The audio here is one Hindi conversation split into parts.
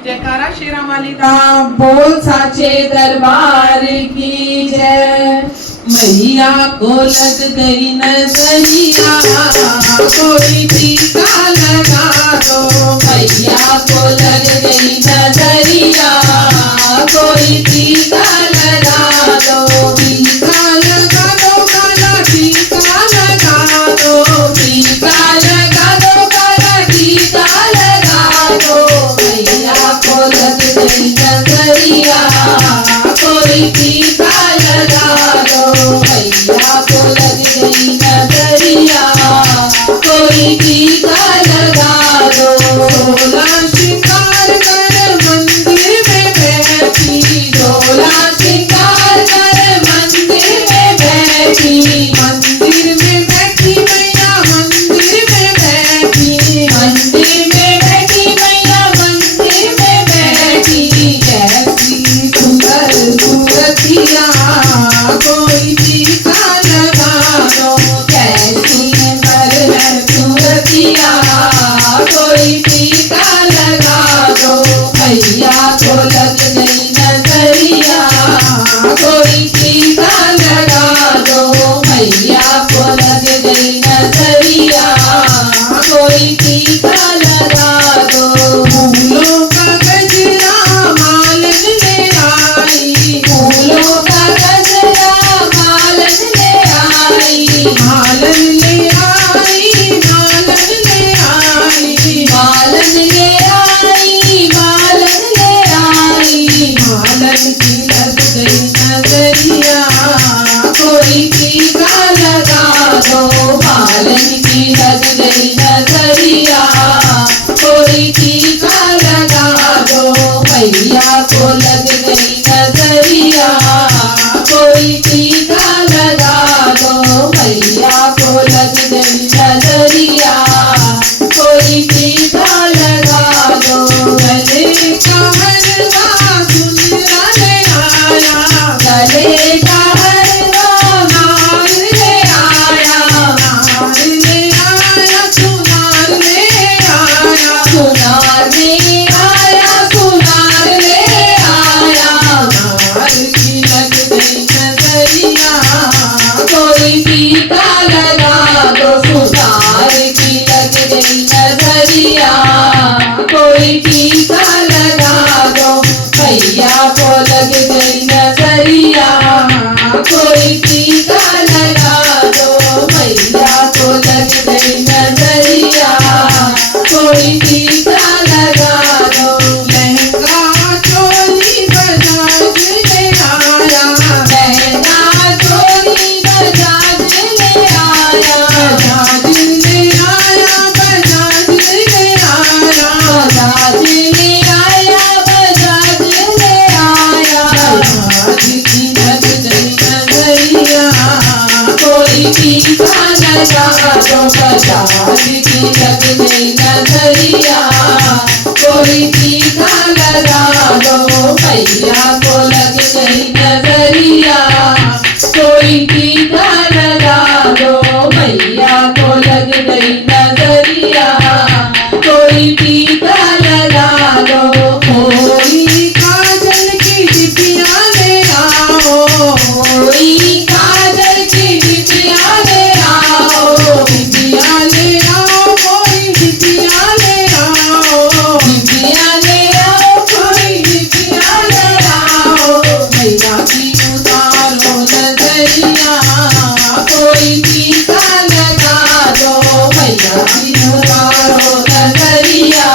जयकारा शेरा वाली दा। बोल साचे दरबार की जय। मैया को लग गई नजरिया, कोई टीका लगा दो। मैया को लग गई नजरिया, कोई टीका लगा दो। टीका लगा दो काला, टीका लगा दो। टीका लगा दो काला, टीका लगा दो। मैया को लग गई नजरिया, कोई टीका लगा दो। मैया को लग गई नजरिया, कोई टीका लगा दो। सोलह श्रृंगार कर मंदिर में बैठी, सोलह श्रृंगार कर मंदिर में बैठी। मंदिर में बैठी मैया, मंदिर में बैठी। मंदिर में बैठी मैया, मंदिर में बैठी। कैसी सुंदर सूरतिया, कोई टीका लगा दो। कैसी सुंदर है सूरतिया, कोई टीका लगा दो। मैया को लग गई नजरिया, कोई टीका लगा दो। मैया को लग गई नजरिया, कोई टीका लगा दो। फूलों का गजरा मालन ले आई, फूलों का गजरा मालन ले आई। मालन ले आई, मालन ले आई। मालन ले आई, मालन ले आई। मालन की लग गई नजरिया, कोई टीका लगा दो। मालन की लग गई नजरिया, कोई टीका लगा दो। मैया को लग गई नजरिया, कोई टीका लगा दो। मैया को लग गई नजरिया, कोई टीका लगा दो। गले का हलवा सुनरा ले आया, गले का हलवा नार ले आया। नार ले आया, सुनार ले आया। सुनार ले आया, सुनार ले आया। नार की लग गई नजरिया, कोई टीका लगा दो। सुनार की लग गई नजरिया, कोई टीका लगा दो। मैया को लग गई नजरिया, कोई टीका लगा दो। मैया को लग गई नजरिया, कोई टीका लगा दो। लहंगा चोली बजाज ले आया, लहंगा चोली बजाज ले आया। बजाज ले आया, बजाज ले आया। बजाज ले आया, बजाज ले आया। बजाज की लग गई नजरिया, कोई टीका लगा दो। बजाज की लग गई नजरिया, कोई टीका लगा दो। मैया को लग गई नजरिया, कोई टीका लगा दो। मैया को लग गई नजरिया, कोई टीका लगा दो। कोई काजल की टिपिया ले आओ, कोई काजल की टिपिया ले आओ। टिपिया ले आओ, कोई टिपिया ले आओ। टिपिया ले आओ, कोई टिपिया ले आओ। मैया की उतारो नजरिया, कोई टीका लगा दो। मैया की उतारो नजरिया,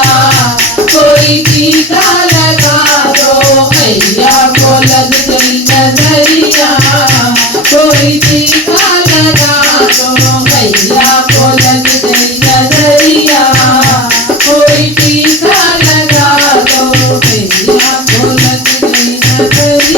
कोई टीका लगा दो। मैया को लग गई नजरिया, कोई टीका लगा दो। मैया को लग गई नजरिया, कोई टीका लगा दो। मैया को लग गई नजरिया।